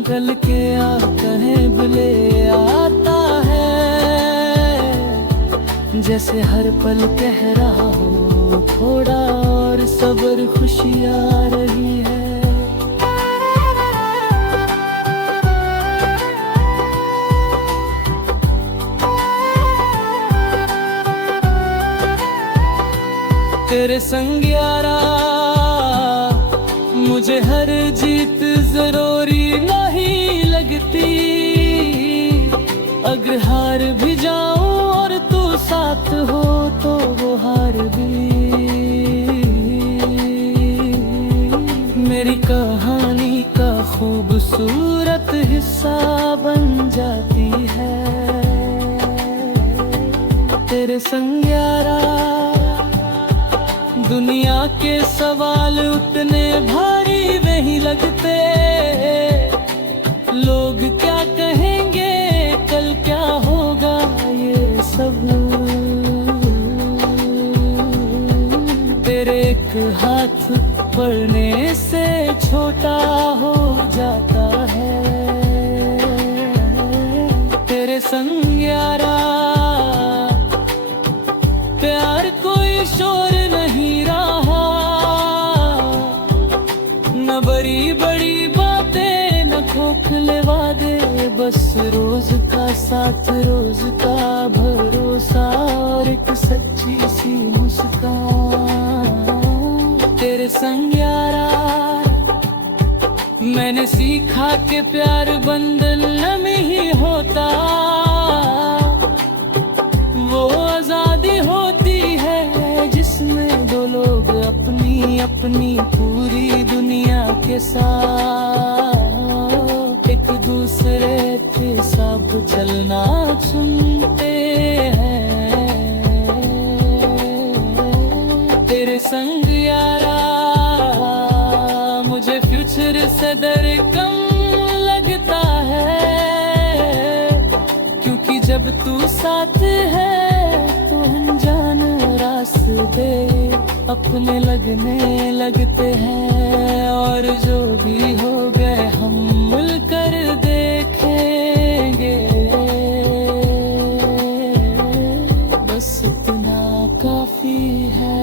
गल के कहीं बुले आता है, जैसे हर पल कह रहा हो थोड़ा और सब्र खुशी आ रही है। तेरे संग यारा मुझे हर जीत जरूरी नहीं लगती, अगर हार भी जाऊं और तू साथ हो तो वो हार भी मेरी कहानी का खूबसूरत हिस्सा बन जाती है तेरे संग यारा। दुनिया के सवाल उतने भारी नहीं लगते, लोग क्या कहेंगे कल क्या होगा ये सब एक हाथ पढ़ने से छोटा हो जाता है। तेरे संग यारा प्यार कोई शोर नहीं रहा, न बड़ी बड़ी बातें न खोखले वादे, बस रोज का साथ, रोज का भरोसा और एक सच्ची सी मुस्कान। तेरे संग यारा मैंने सीखा कि प्यार बंधन में ही होता, वो आजादी होती है जिसमें दो लोग अपनी अपनी पूरी दुनिया के साथ एक दूसरे के सब चलना सुनते हैं। तेरे संग यारा मुझे फ्यूचर से डर कम लगता है, क्योंकि जब तू साथ है तो अनजान रास्ते अपने लगने लगते हैं, और जो भी हो गए हम मिलकर देखेंगे, बस इतना काफी है।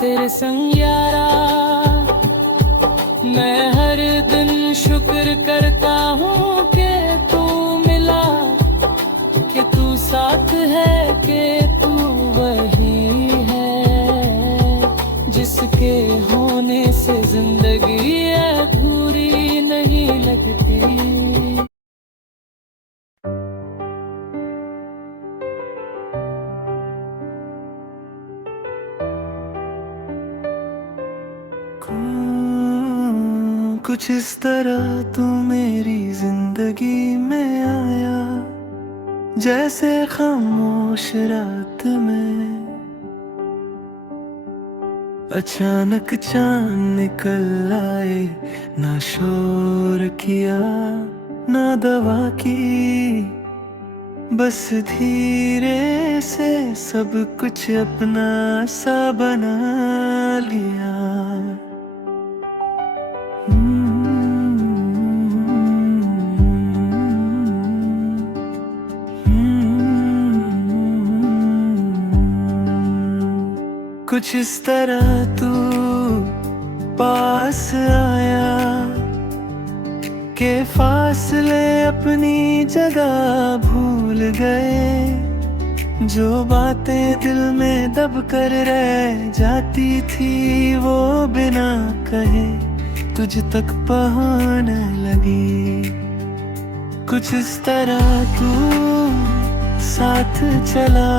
तेरे संग यारा मैं हर दिन शुक्र करता हूँ कि तू मिला, कि तू साथ है, कि तू वही है जिसके होने से जिंदगी अधूरी नहीं लगती। कुछ इस तरह तू मेरी जिंदगी में आया, जैसे खामोश रात में अचानक चांद निकल आए, ना शोर किया ना दवा की, बस धीरे से सब कुछ अपना सा बना लिया। कुछ इस तरह तू पास आया के फासले अपनी जगह भूल गए, जो बातें दिल में दब कर रह जाती थी वो बिना कहे तुझ तक पहुंचने लगी। कुछ इस तरह तू साथ चला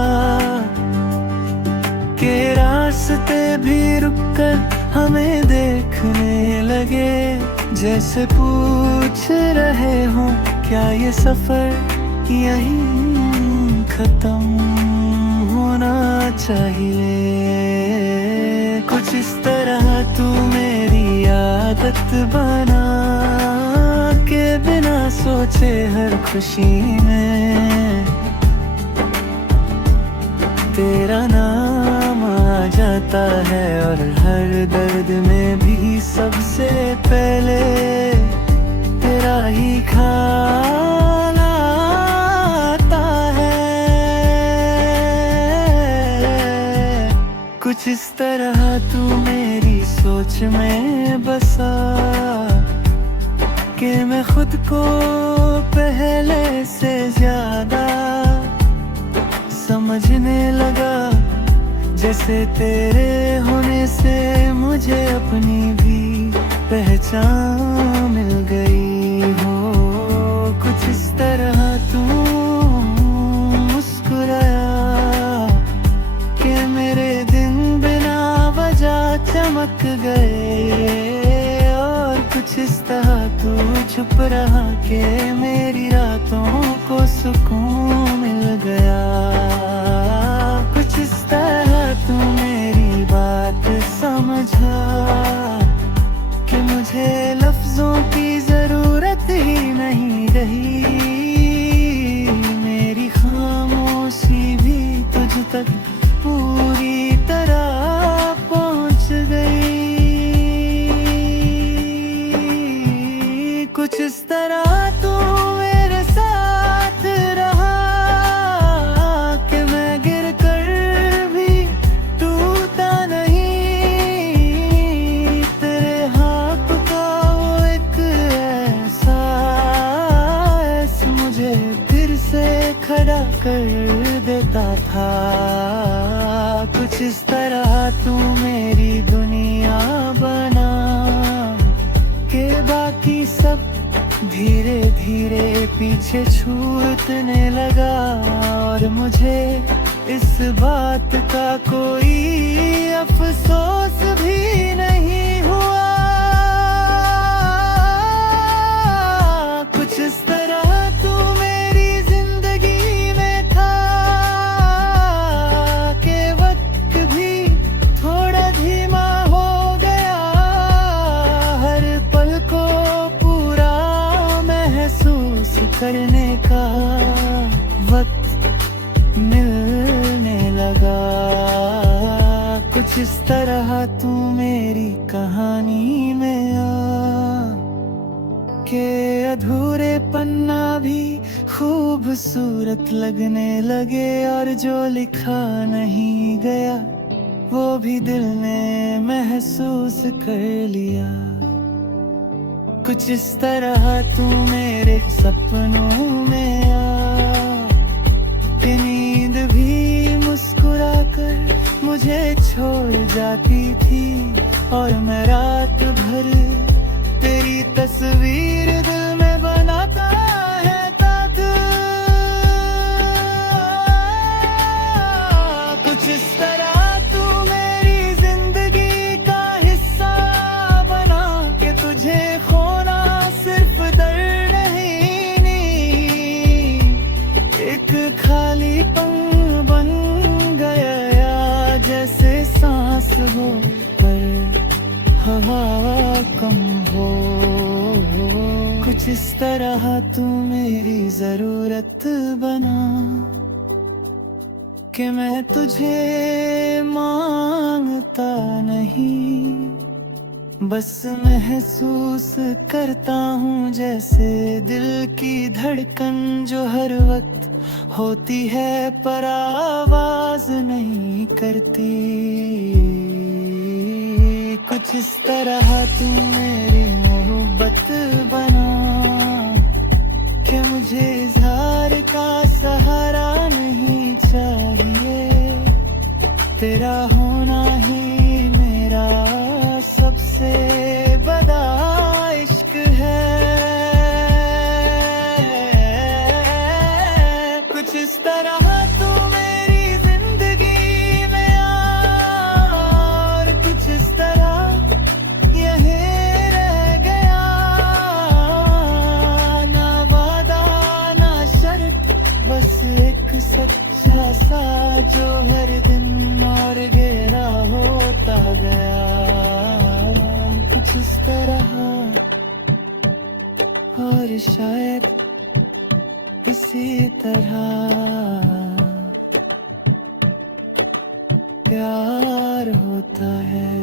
के रास्ते भी रुककर हमें देखने लगे, जैसे पूछ रहे हो क्या ये सफर यहीं खत्म होना चाहिए। कुछ इस तरह तू मेरी आदत बना के बिना सोचे हर खुशी में तेरा नाम आ जाता है, और हर दर्द में भी सबसे पहले तेरा ही ख्याल आता है। कुछ इस तरह तू मेरी सोच में बसा कि मैं खुद को पहले से ज्यादा समझने लगा, जैसे तेरे होने से मुझे अपनी भी पहचान मिल गई हो। कुछ इस तरह तू मुस्कुराया कि मेरे दिन बिना वजह चमक गए, और कुछ इस तरह तू छुप रहा कि मेरी रातों को सुकून मिल गया। कुछ इस तरह तू मेरी बात समझा कि मुझे लफ्जों की जरूरत ही नहीं रही, मेरी खामोशी भी तुझ तक पूरी तरह था। कुछ इस तरह तू मेरी दुनिया बना के बाकी सब धीरे धीरे पीछे छूटने लगा। और मुझे इस बात का कोई अफसोस भी नहीं हुआ। कुछ इस तरह तू मेरी जिंदगी में था कि वक्त भी थोड़ा धीमा हो गया। हर पल को पूरा महसूस करने का वक्त मिलने लगा। कुछ इस तरह तू मेरी कहानी में आ के अधूरे पन्ना भी खूबसूरत लगने लगे। और जो लिखा नहीं गया वो भी दिल ने महसूस कर लिया। कुछ इस तरह तू मेरे सपनों में आ कि नींद भी मुस्कुरा कर मुझे छोड़ जाती थी। और मैं रात भर तेरी तस्वीर दिल में बनाता है तातू। कुछ इस तरह तू मेरी जिंदगी का हिस्सा बना के तुझे खोना सिर्फ दर्द नहीं, एक खालीपन बन गया जैसे सांस हो पर हवा कम हो। कुछ इस तरह तू मेरी जरूरत बना कि मैं तुझे मांगता नहीं, बस महसूस करता हूँ जैसे दिल की धड़कन जो हर वक्त होती है पर आवाज नहीं करती। कुछ इस तरह तू मेरी मोहब्बत बना कि मुझे इज़हार का सहारा नहीं चाहिए। तेरा होना ही मेरा सबसे बड़ा इश्क है। कुछ इस तरह तू मेरी जिंदगी में आ और कुछ इस तरह यहीं रह गया। ना वादा ना शर्त, बस एक सच्चा सा जो हर दिन और गहरा होता गया। कुछ इस तरह और शायद इसी तरह प्यार होता है।